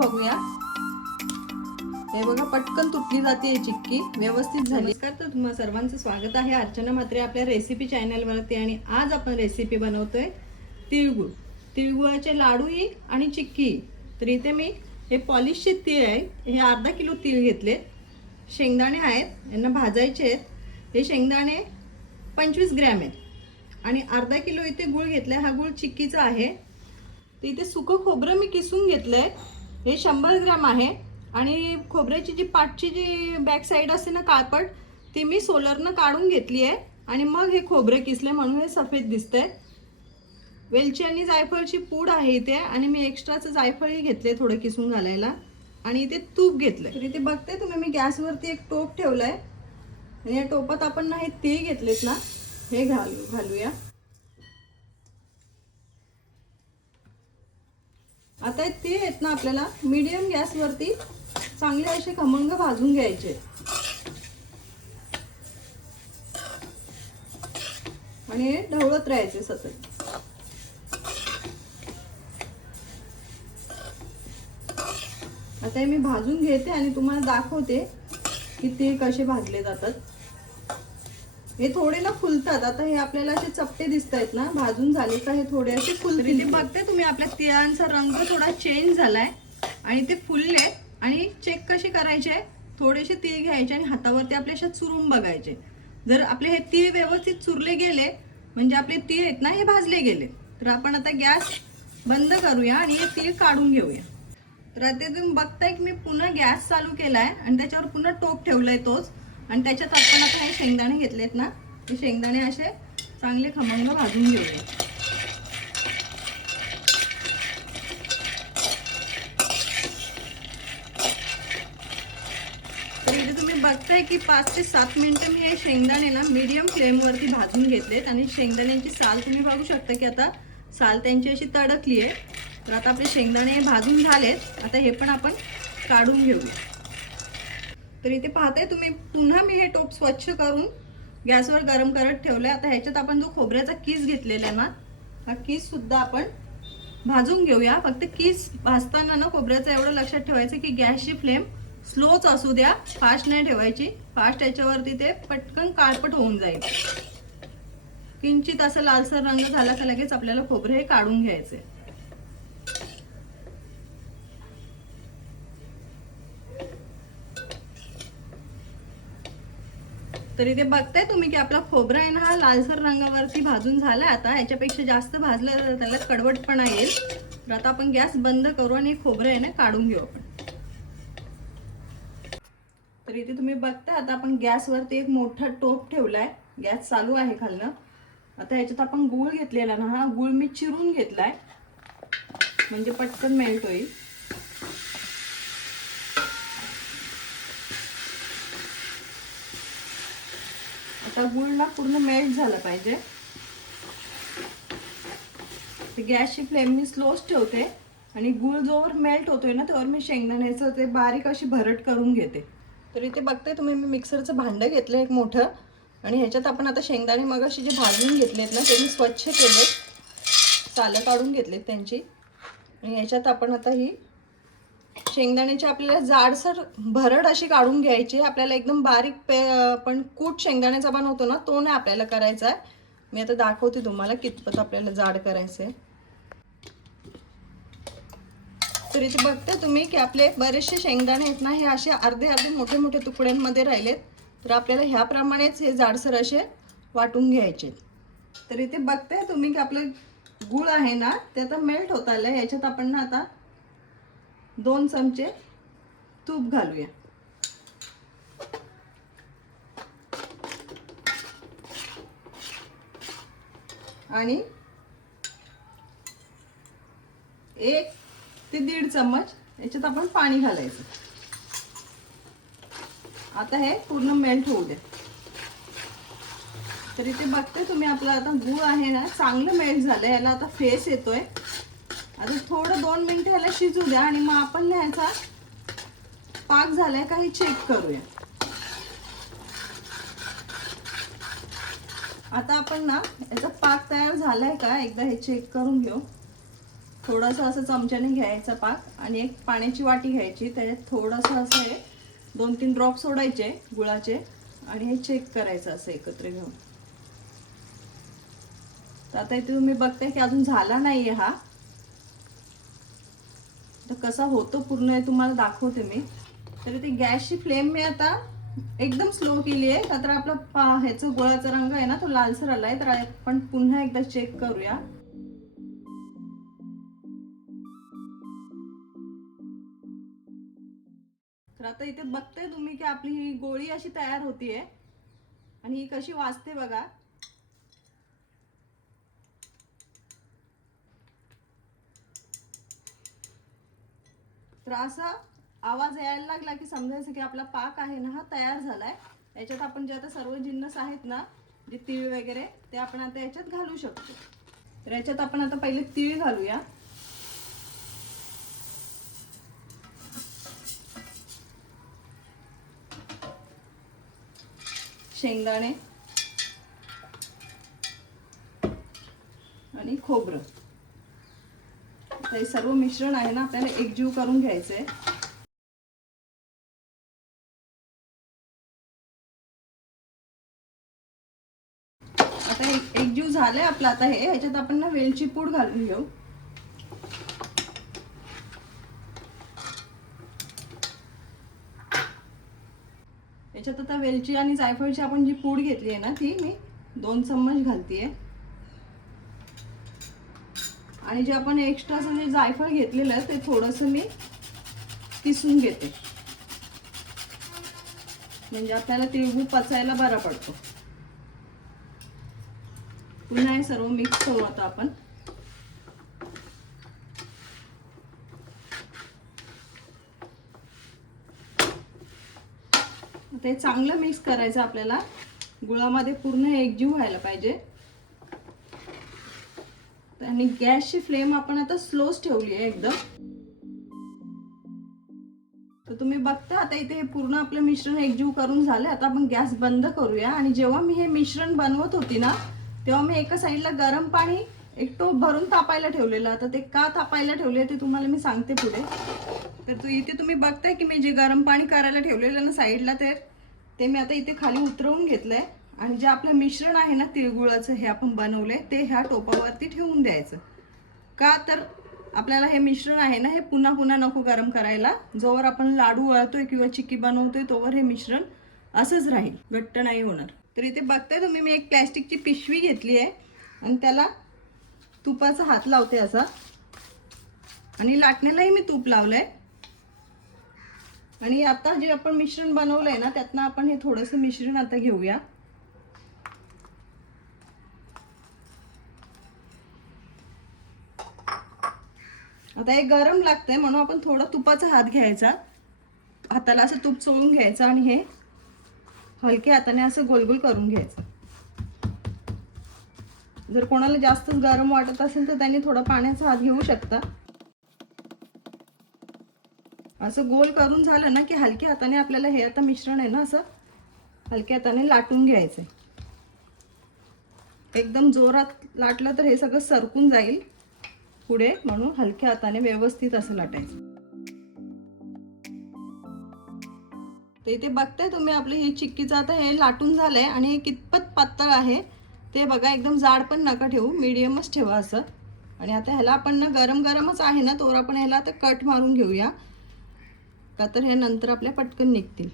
बघूया. हे बघा पटकन तुटली जाते ही चिक्की. व्यवस्थित झाली. तर तुम्हाला सर्वांचं स्वागत आहे. अर्चना मात्रे आपल्या रेसिपी चॅनलवरती आणि आज आपण रेसिपी बनवतोय तिळगुळ. तिळगुळाचे लाडूही आणि चिक्की तर इथे मी हे पॉलिशचे तीळ आहे. हे अर्धा किलो तीळ घेतले. शेंगदाणे आहेत. यांना भाजायचे आहेत. हे शेंगदाणे पंचवीस ग्रॅम आहेत. आणि अर्धा किलो इथे गुळ घेतलाय. हा गुळ चिक्कीचा आहे. तर इथे सुकं खोबरं मी किसून घेतलंय. हे शंभर ग्राम आहे. आणि खोबऱ्याची जी पाठची जी बॅक साईड असते ना काळपट ती मी सोलरनं काढून घेतली आहे. आणि मग हे खोबरं किसले म्हणून हे सफेद दिसतंय. वेलची आणि जायफळची पूड आहे इथे. आणि मी एक्स्ट्राचं जायफळही घेतले थोडं किसून घालायला. आणि इथे तूप घेतलं तर इथे बघते तुम्ही मी गॅसवरती एक टोप ठेवलं आणि या टोपात आपण ना हे तीळ घेतलेत ना हे घालू घालूया. आता ते आहेत ना आपल्याला मीडियम गॅसवरती चांगले असे खमंग भाजून घ्यायचे. आणि हे ढवळत राहायचे सतत. आता हे मी भाजून घेते आणि तुम्हाला दाखवते की ते कसे भाजले जातात. हे थोडे ना फुलतात. आता हे आपल्याला असे चपटे दिसत आहेत ना भाजून झाले का हे थोडे असे फुलतील ते बघते तुम्ही आपल्या तिळांचा रंग थोडा चेंज झालाय आणि ते फुलले आणि चेक कसे करायचे? थोडेसे तीळ घ्यायचे आणि हातावरती आपले असे चुरून बघायचे. जर आपले हे तीळ व्यवस्थित चुरले गेले म्हणजे आपले तीळ आहेत ना हे भाजले गेले तर आपण आता गॅस बंद करूया आणि हे तीळ काढून घेऊया. तर आता तुम्ही बघताय की मी पुन्हा गॅस चालू केलाय आणि त्याच्यावर पुन्हा टोप ठेवलाय तोच. आणि त्याच्यात आपण आता हे शेंगदाणे घेतलेत ना ते शेंगदाणे असे चांगले खमंग भाजून घेऊया. इथे तुम्ही बघताय की पाच ते सात मिनिटं मी हे शेंगदाणे ना मीडियम फ्लेमवरती भाजून घेतलेत आणि शेंगदाण्यांची साल तुम्ही बघू शकता की आता साल त्यांची अशी तडकली आहे तर आता आपले शेंगदाणे भाजून झालेत. आता हे पण आपण काढून घेऊया. तर इथे पाहताय तुम्ही पुन्हा मी हे टोप स्वच्छ करून गॅसवर गरम करत ठेवलंय. आता ह्याच्यात आपण जो खोबऱ्याचा किस घेतलेला आहे ना हा किस सुद्धा आपण भाजून घेऊया. फक्त किस भाजताना ना खोबऱ्याचं एवढं लक्षात ठेवायचं की गॅसची फ्लेम स्लोच असू द्या फास्ट नाही ठेवायची. फास्ट याच्यावरती ते पटकन काळपट होऊन जाईल. किंचित असं लालसर रंग झाला का लगेच आपल्याला खोबरं हे काढून घ्यायचे तर इथे बघताय तुम्ही की आपला खोबरा आहे ना हा लालसर रंगावरती भाजून झालाय. आता याच्यापेक्षा जास्त भाजलं तर त्याला कडवटपणा येईल. तर आता आपण गॅस बंद करू आणि खोबरं आहे ना काढून घेऊ आपण. तर इथे तुम्ही बघताय आता आपण गॅसवरती एक मोठा टोप ठेवलाय. गॅस चालू आहे खालनं. आता ह्याच्यात आपण गूळ घेतलेला ना हा गूळ मी चिरून घेतलाय. म्हणजे पटकन मेल्ट होईल आता गुळला पूर्ण मेल्ट झाला पाहिजे. गॅसची फ्लेम मी स्लोच ठेवते आणि गुळ जोवर मेल्ट होतोय ना त्यावर मी शेंगदाण्याचं ते बारीक अशी भरट करून घेते. तर इथे बघताय तुम्ही मी मिक्सरचं भांडं घेतलं एक मोठं आणि ह्याच्यात आपण आता शेंगदाणे मग अशी जे भाजून घेतलेत ना ते मी स्वच्छ केले सालं काढून घेतलेत त्यांची. आणि ह्याच्यात आपण आता ही शेंगदाण्याची आपल्याला जाडसर भरड अशी काढून घ्यायची. आपल्याला एकदम बारीक पे पण कूट शेंगदाण्याचा बनवतो ना तो नाही आपल्याला करायचा आहे. मी आता दाखवते तुम्हाला कितपत आपल्याला जाड करायचं आहे तर इथे बघते तुम्ही की आपले बरेचसे शेंगदाणे आहेत ना हे असे अर्धे अर्धे मोठे मोठे तुकड्यांमध्ये राहिलेत. तर आपल्याला ह्याप्रमाणेच हे जाडसर असे वाटून घ्यायचे. तर इथे बघते तुम्ही की आपलं गूळ आहे ना ते आता मेल्ट होत आलं ह्याच्यात आपण ना आता दोन चमचे तूप घालूया. आणि एक ते दीड चम्मच याच्यात आपण पाणी घालायचं. आता हे पूर्ण मेल्ट होऊ द्या. तर इथे बघते तुम्ही आपलं आता गूळ आहे ना चांगलं मेल्ट झालं याला आता फेस येतोय. आता थोडं दोन मिनिटं ह्याला शिजू द्या आणि मग आपण न्यायचा ह्याचा पाक झालाय का हे चेक करूया. आता आपण ना याचा पाक तयार झालाय का एकदा हे चेक करून घेऊ. थोडंसं असं चमच्याने घ्यायचा पाक आणि एक पाण्याची वाटी घ्यायची. त्याच्यात थोडंसं असं हे दोन तीन ड्रॉप सोडायचे गुळाचे आणि हे चेक करायचं असं एकत्र घेऊन. तर आता इथे तुम्ही बघताय की अजून झाला नाहीये हा. कसा होतो पूर्ण हे तुम्हाला दाखवते मी. तर ती गॅसची फ्लेम मी आता एकदम स्लो केली आहे. का तर आपला पा ह्याचा गोळाचा रंग आहे ना तो लालसर आलाय तर आपण पुन्हा एकदा चेक करूया. तर आता इथे बघताय तुम्ही की आपली ही गोळी अशी तयार होतीये. आणि ही कशी वाजते बघा. तर असा आवाज यायला लागला की समजायचं की आपला पाक आहे ना हा तयार झालाय. याच्यात आपण जे आता सर्व जिन्नस आहेत ना जे तीळ वगैरे ते आपण आता याच्यात घालू शकतो. तर याच्यात आपण आता पहिले तीळ घालूया. शेंगदाणे आणि खोबरं. तर हे सर्व मिश्रण आहे ना आपल्याला एकजीव करून घ्यायचंय आता एक एकजीव झालंय आपलं आता हे. ह्याच्यात आपण ना वेलची पूड घालून घेऊ. याच्यात आता वेलची आणि जायफळची आपण जी पूड घेतली आहे ना ती मी दोन चम्मच घालतीये. आणि जे आपण एक्स्ट्राचं जे जायफळ घेतलेलं आहे ते थोडंसं मी किसून घेते. म्हणजे आपल्याला तिळगूळ पचायला बरा पडतो. पुन्हा हे सर्व मिक्स करू आता आपण. ते चांगलं मिक्स करायचं आपल्याला. गुळामध्ये पूर्ण एकजीव व्हायला पाहिजे. आणि गॅसची फ्लेम आपण आता स्लोच ठेवली आहे एकदम. तर तुम्ही बघता आता इथे हे पूर्ण आपलं मिश्रण एकजीव करून झालं. आता आपण गॅस बंद करूया. आणि जेव्हा मी हे मिश्रण बनवत होती ना तेव्हा मी एका साईडला गरम पाणी एक टोप भरून तापायला ठेवलेलं. आता ते का तापायला ठेवले ते तुम्हाला मी सांगते पुढे. तर तू इथे तुम्ही बघताय की मी जे गरम पाणी करायला ठेवलेलं ना साईडला तर ते मी आता इथे खाली उतरवून घेतलंय. आणि जे आपलं मिश्रण आहे ना तिळगुळाचं हे आपण बनवलंय ते ह्या टोपावरती ठेवून द्यायचं. का तर आपल्याला हे मिश्रण आहे ना हे पुन्हा पुन्हा नको गरम करायला. जोवर आपण लाडू वळतोय किंवा चिक्की बनवतोय तोवर हे मिश्रण असंच राहील घट्ट नाही होणार. तर इथे बघताय तुम्ही मी एक प्लॅस्टिकची पिशवी घेतली आहे आणि त्याला तुपाचा हात लावते असा. आणि लाटण्यालाही मी तूप लावलं आहे आणि आता जे आपण मिश्रण बनवलंय ना त्यातनं आपण हे थोडंसं मिश्रण आता घेऊया. आता हे गरम लागतंय म्हणून आपण थोडा तुपाचा हात घ्यायचा. हाताला असं तूप चोळून घ्यायचं आणि हे हलक्या हाताने असं गोलगोल करून घ्यायचं. जर कोणाला जास्तच गरम वाटत असेल तर त्यांनी थोडा पाण्याचा हात घेऊ शकता. असं गोल करून झालं ना की हलक्या हाताने आपल्याला हे आता मिश्रण आहे ना असं हलक्या हाताने लाटून घ्यायचं एकदम जोरात लाटलं तर हे सगळं सरकून जाईल. पुढे म्हणून हलक्या हाताने व्यवस्थित असं लाटायचं. तर इथे बघताय तुम्ही आपलं हे चिक्कीचं आता हे लाटून झालंय आणि हे कितपत पातळ आहे ते बघा एकदम जाड पण नका ठेवू मिडियमच ठेवा असं. आणि आता ह्याला आपण ना गरम गरमच आहे ना तोवर आपण ह्याला आता कट मारून घेऊया. का तर हे नंतर आपल्या पटकन निघतील.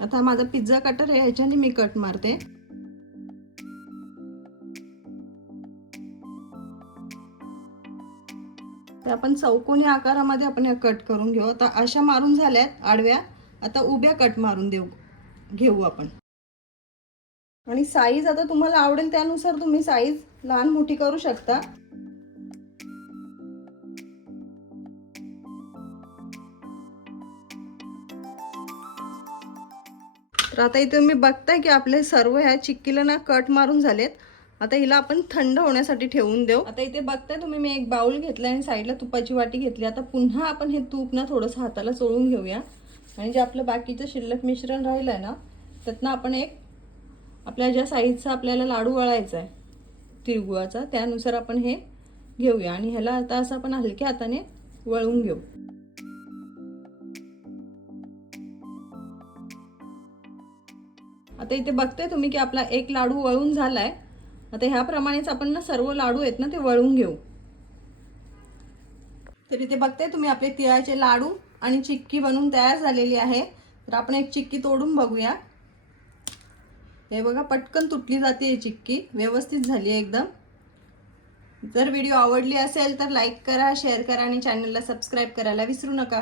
आता माझा पिझ्झा कटर आहे ह्याच्याने मी कट मारते. तर आपण चौकोनी आकारामध्ये आपण या कट करून घेऊ. आता अशा मारून झाल्यात आडव्या. आता उभ्या कट मारून देऊ. घेऊ आपण. आणि साईज आता तुम्हाला आवडेल त्यानुसार तुम्ही साईज लहान मोठी करू शकता. तर आता इथे तुम्ही बघताय की आपले सर्व ह्या चिक्कीला ना कट मारून झालेत. आता हिला आपण थंड होण्यासाठी ठेवून देऊ. आता इथे बघताय तुम्ही मी एक बाउल घेतला आणि साईडला तुपाची वाटी घेतली. आता पुन्हा आपण हे तूप ना थोडंसं हाताला चोळून घेऊया. आणि जे आपलं बाकीचं शिल्लक मिश्रण राहिलं आहे ना त्यातनं आपण एक आपल्या ज्या साईजचा आपल्याला लाडू वळायचा आहे तिळगुळाचा त्यानुसार आपण हे घेऊया. आणि ह्याला आता असं आपण हलक्या हाताने वळून घेऊ. आता इथे बघताय तुम्ही की आपला एक लाडू वळून झालाय. आता ह्याप्रमाणेच आपण ना सर्व लाडू आहेत ना ते वळून घेऊ. तर इथे बघते तुम्ही आपले तिळाचे लाडू आणि चिक्की बनवून तयार झालेली आहे. तर आपण एक चिक्की तोडून बघूया. हे बघा पटकन तुटली जाते ही चिक्की. व्यवस्थित झाली आहे एकदम. जर व्हिडिओ आवडली असेल तर लाईक करा शेअर करा आणि चॅनलला सबस्क्राईब करायला विसरू नका.